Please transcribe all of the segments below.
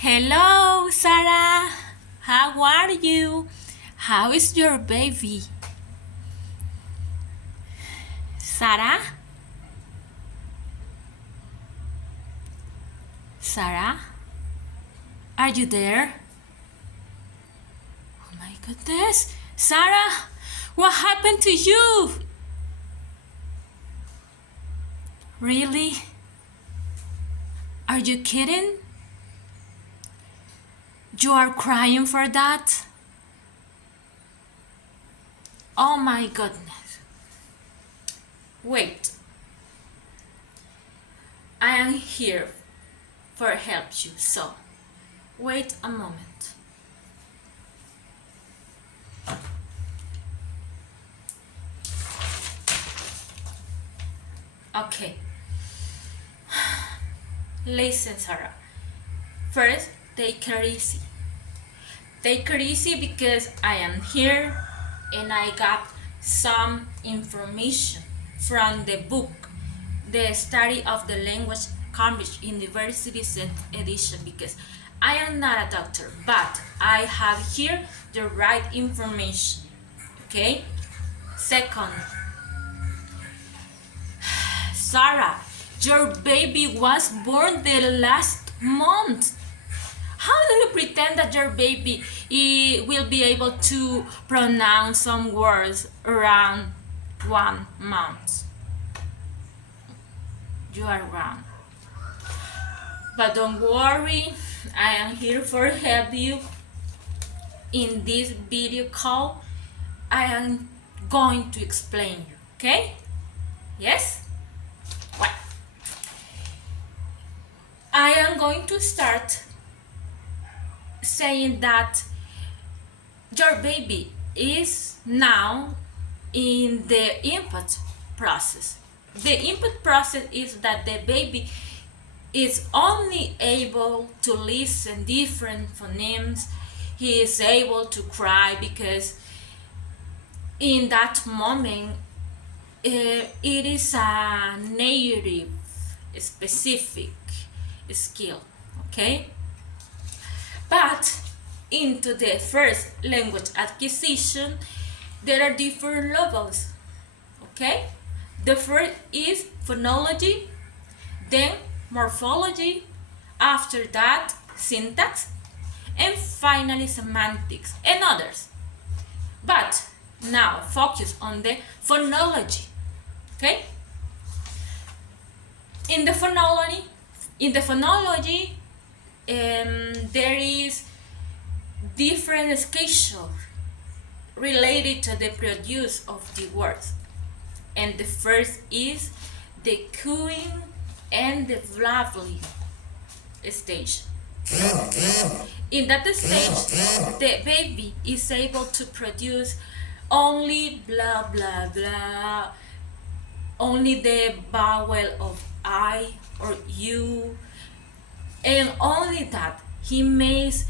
Hello, Sarah. How are you? How is your baby? Sarah? Sarah? Are you there? Oh my goodness. Sarah, what happened to you? Really? Are you kidding? You are crying for that? Oh my goodness. Wait. I am here for help you, so wait a moment. Okay. Listen, Sarah. First, take it easy. Take it easy because I am here and I got some information from the book, The Study of the Language, Cambridge University edition, because I am not a doctor, but I have here the right information. Okay? Second, Sarah, your baby was born the last month. How do you pretend that your baby will be able to pronounce some words around 1 month? You are wrong. But don't worry, I am here for help you. In this video call, I am going to explain you, okay? Yes? Well, I am going to start saying that your baby is now in the input process. The input process is that the baby is only able to listen different phonemes. He is able to cry because in that moment it is a native specific skill, okay? But into the first language acquisition, there are different levels, okay? The first is phonology, then morphology, after that syntax, and finally semantics and others. But now focus on the phonology, okay? In the phonology, there is different schedule related to the produce of the words, and the first is the cooing and the blabbling stage. In that stage, the baby is able to produce only blah blah blah, only the vowel of I or U, and only that. He makes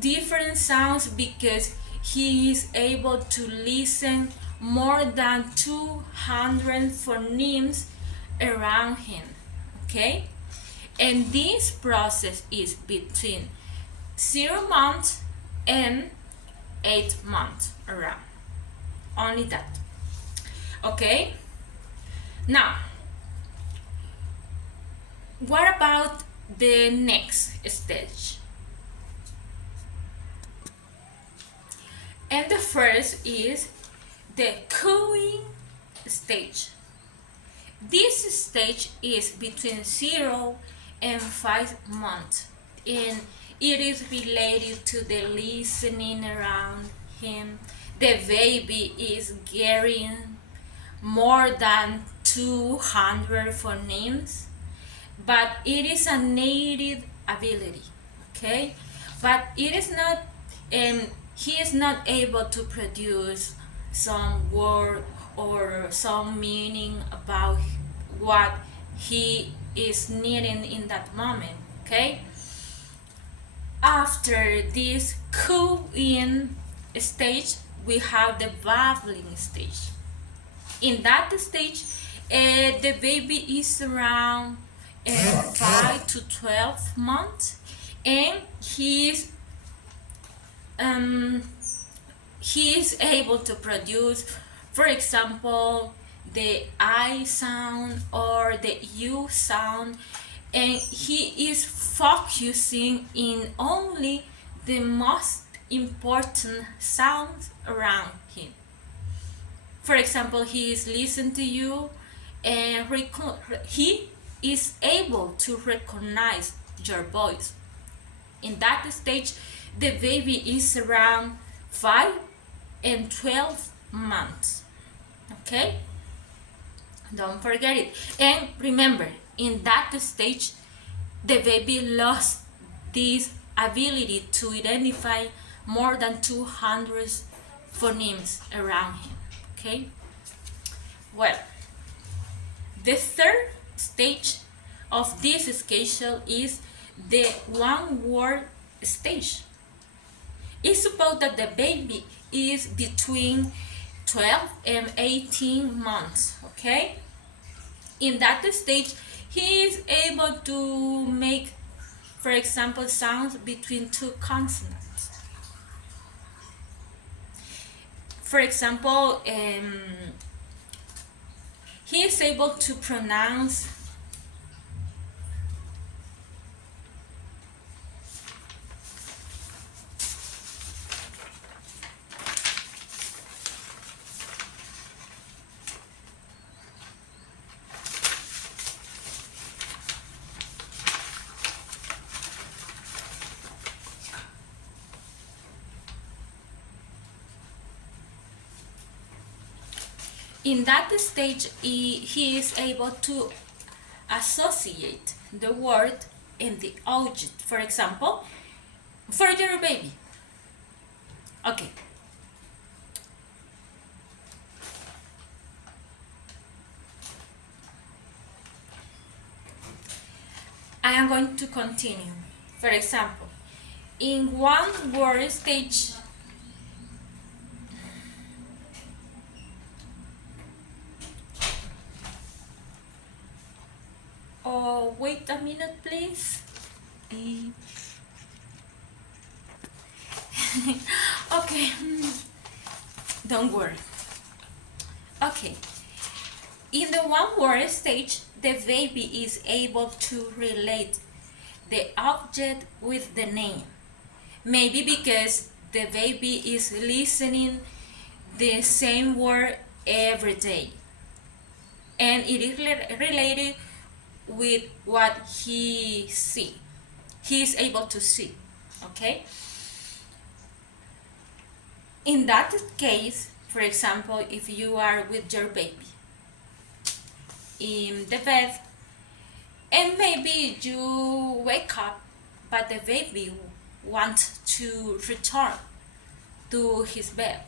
different sounds because he is able to listen more than 200 phonemes around him, okay? And this process is between 0 months and 8 months around, only that, okay? Now, what about the next stage? And the first is the cooing stage. This stage is between 0 and 5 months, and it is related to the listening around him. The baby is getting more than 200 phonemes, but it is a native ability, okay? But it is not, he is not able to produce some word or some meaning about what he is needing in that moment, okay? After this cooing stage, we have the babbling stage. In that stage, the baby is around 5 to 12 months, and he's um, he is able to produce, for example, the I sound or the U sound, and he is focusing in only the most important sounds around him. For example, he is listening to you and he is able to recognize your voice. In that stage, the baby is around 5 and 12 months. Okay? Don't forget it. And remember, in that stage, the baby lost this ability to identify more than 200 phonemes around him. Okay? Well, the third stage of this schedule is the one word stage. It's supposed that the baby is between 12 and 18 months, okay? In that stage, he is able to make, for example, sounds between two consonants. For example, he is able to pronounce in that stage, he is able to associate the word and the object. For example, for your baby. Okay. I am going to continue. For example, in one word stage, oh, wait a minute, please. Okay, don't worry. Okay, in the one word stage, the baby is able to relate the object with the name. Maybe because the baby is listening the same word every day, and it is related with what he is able to see. Okay, in that case, for example, if you are with your baby in the bed and maybe you wake up but the baby wants to return to his bed,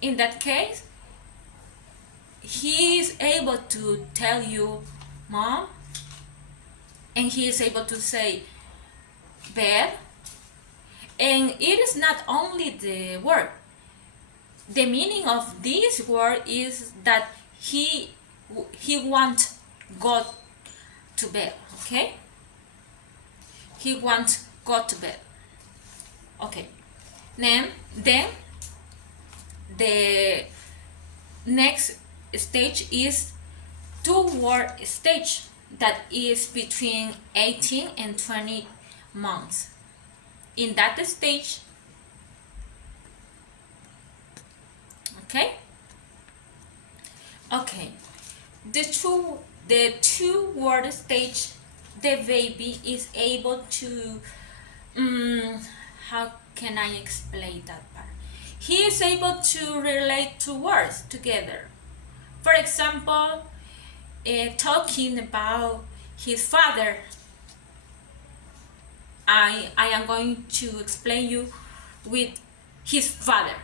in that case he is able to tell you mom, and he is able to say bed, and it is not only the word. The meaning of this word is that he wants go to bed. Okay, he wants go to bed. Okay, then the next stage is two-word stage, that is between 18 and 20 months. In that stage, okay, the two-word stage, the baby is able to how can I explain that part? He is able to relate two words together. For example, talking about his father, I am going to explain you with his father.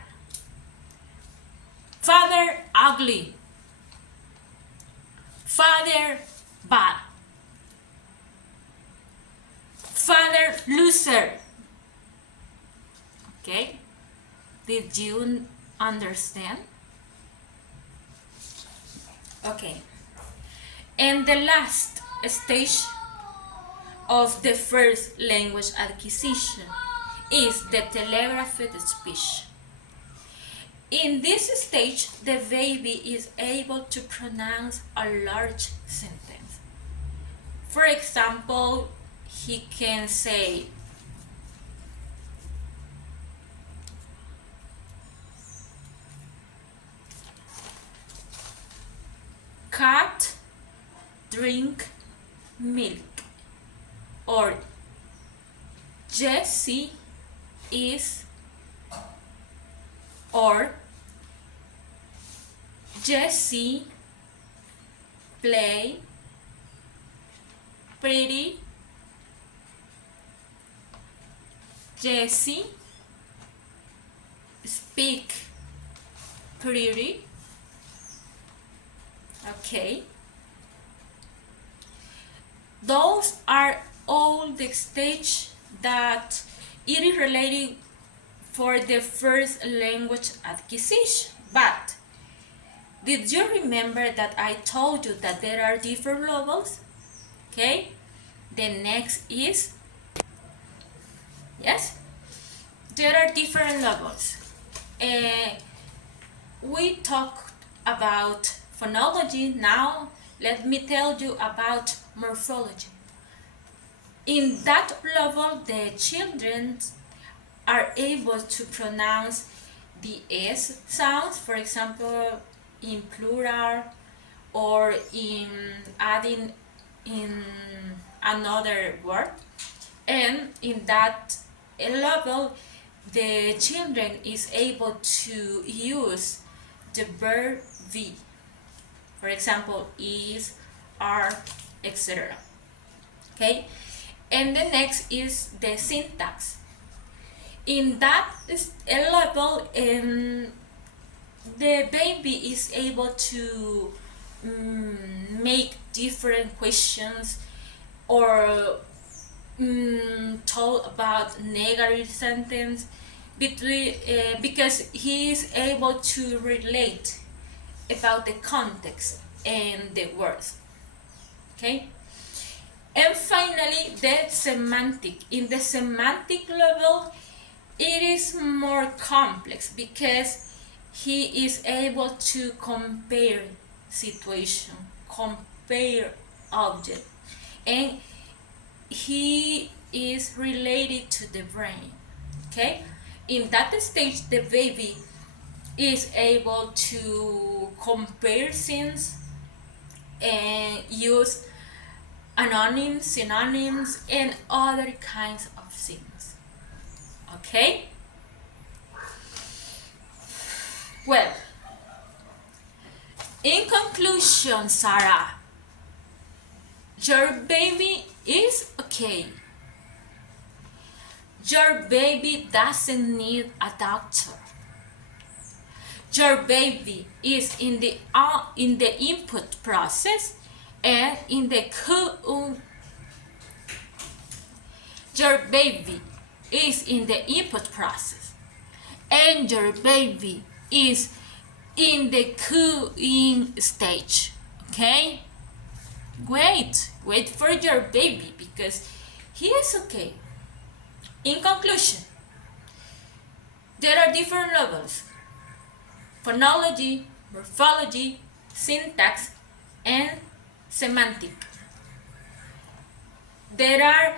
Father ugly. Father bad. Father loser. Okay? Did you understand? Okay. And the last stage of the first language acquisition is the telegraphed speech. In this stage, the baby is able to pronounce a large sentence. For example, he can say, cat drink milk, or Jessie is, or Jessie play pretty, Jessie speak pretty. Okay, those are all the stage that it is related for the first language acquisition. But did you remember that I told you that there are different levels? Okay, the next is, yes, there are different levels. We talked about phonology. Now let me tell you about morphology. In that level, the children are able to pronounce the S sounds, for example, in plural or in adding in another word. And in that level, the children is able to use the verb be. For example, is, are, etc. Okay, and the next is the syntax. In that level, the baby is able to make different questions or talk about negative sentence between because he is able to relate about the context and the words. Okay, and finally the semantic. In the semantic level, it is more complex because he is able to compare situation, compare object, and he is related to the brain. Okay, in that stage, the baby is able to compare things and use anonyms, synonyms, and other kinds of things. Okay? Well, in conclusion, Sarah, your baby is okay. Your baby doesn't need a doctor. Your baby is in the input process and in the your baby is in the input process and your baby is in the cooing stage. Okay, wait for your baby because he is okay. In conclusion, there are different levels: phonology, morphology, syntax, and semantic. There are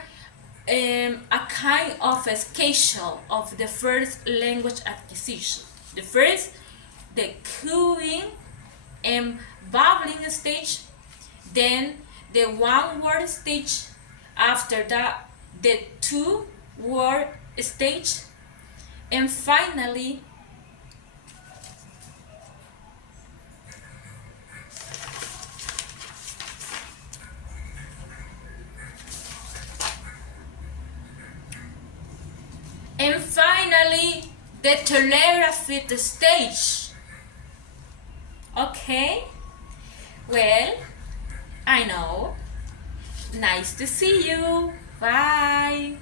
a kind of a schedule of the first language acquisition. The first, the cooing and babbling stage, then the one word stage, after that the two word stage, and finally the telegraphed stage. Okay, well, I know. Nice to see you. Bye.